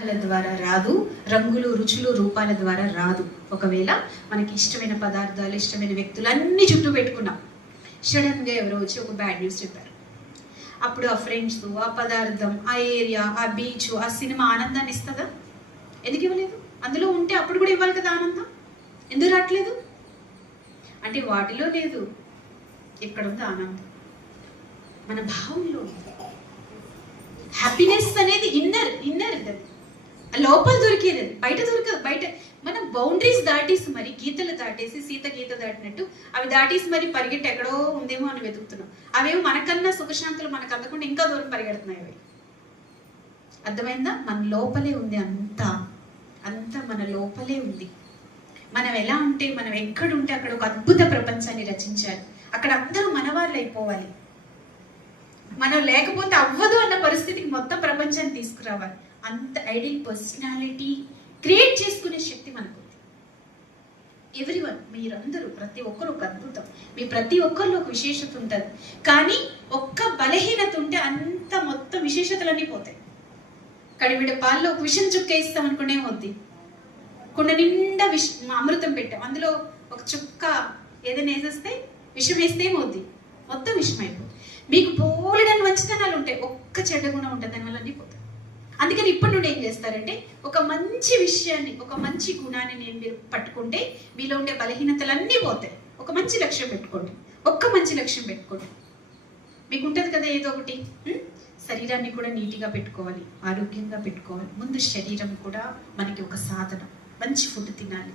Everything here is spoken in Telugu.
ద్వారా రాదు, రంగులు రుచులు రూపాల ద్వారా రాదు. ఒకవేళ మనకి ఇష్టమైన పదార్థాలు ఇష్టమైన వ్యక్తులు అన్ని చుట్టూ పెట్టుకున్నాం, సడన్గా ఎవరో వచ్చి ఒక బ్యాడ్ న్యూస్ చెప్పారు. అప్పుడు ఆ ఫ్రెండ్స్, ఆ పదార్థం, ఆ ఏరియా, ఆ బీచ్, ఆ సినిమా ఆనందాన్ని ఇస్తుందా? ఎందుకు ఇవ్వలేదు? అందులో ఉంటే అప్పుడు కూడా ఇవ్వాలి కదా ఆనందం. ఎందుకు రావట్లేదు అంటే వాటిలో లేదు, ఎక్కడ ఉంది ఆనందం? మన భావంలో ఉంది. హ్యాపీనెస్ అనేది ఇన్నర్ లోపల దొరికేది, బయట దొరకదు. బయట మనం బౌండరీస్ దాటేసి మరి గీతలు దాటేసి సీత గీత దాటినట్టు అవి దాటేసి మరి పరిగెట్టి ఎక్కడో ఉందేమో అని వెతుకుతున్నాం. అవేమో మనకన్నా సుఖశాంతులు మనకు అందకుండా ఇంకా దూరం పరిగెడుతున్నాయి అవి. అర్థమైందా? మన లోపలే ఉంది, అంతా మన లోపలే ఉంది. మనం ఎలా ఉంటే, మనం ఎక్కడుంటే అక్కడ ఒక అద్భుత ప్రపంచాన్ని రచించాలి. అక్కడ అందరూ మనవాళ్ళు అయిపోవాలి. మనం లేకపోతే అవ్వదు అన్న పరిస్థితికి మొత్తం ప్రపంచాన్ని తీసుకురావాలి. అంత ఐడియల్ పర్సనాలిటీ క్రియేట్ చేసుకునే శక్తి మనకు ఉంది. ఎవ్రీవన్, మీరందరూ ప్రతి ఒక్కరు ఒక అద్భుతం. మీ ప్రతి ఒక్కరిలో ఒక విశేషత ఉంటుంది. కానీ ఒక్క బలహీనత ఉంటే అంత మొత్తం విశేషతలన్నీ పోతాయి. కడివిడ పాల్లో ఒక విషం చుక్క వేస్తాం అనుకునే వద్ది, కుండ నిండా అమృతం పెట్టాం, అందులో ఒక చుక్క ఏదైనా వేసేస్తే విషం వేస్తే ఏమవుద్ది? మొత్తం విషం అయిపోతుంది. మీకు పోలడని మంచితనాలు ఉంటాయి, ఒక్క చెడ్డ గుణం ఉంటుంది, దానివల్ల అన్నీ పోతాయి. అందుకని ఇప్పటి నుండి ఏం చేస్తారంటే, ఒక మంచి విషయాన్ని, ఒక మంచి గుణాన్ని మీరు పట్టుకుంటే మీలో ఉండే బలహీనతలన్నీ పోతాయి. ఒక మంచి లక్ష్యం పెట్టుకోండి, ఒక్క మంచి లక్ష్యం పెట్టుకోండి. మీకు ఉంటుంది కదా ఏదో ఒకటి. శరీరాన్ని కూడా నీట్గా పెట్టుకోవాలి, ఆరోగ్యంగా పెట్టుకోవాలి. ముందు శరీరం కూడా మనకి ఒక సాధనం. మంచి ఫుడ్ తినాలి,